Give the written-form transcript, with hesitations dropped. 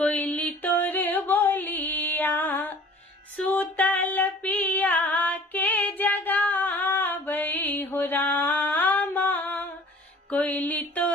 कोयली तोर बोलिया सूतल पिया के जगावई हो रामा। कोयली तो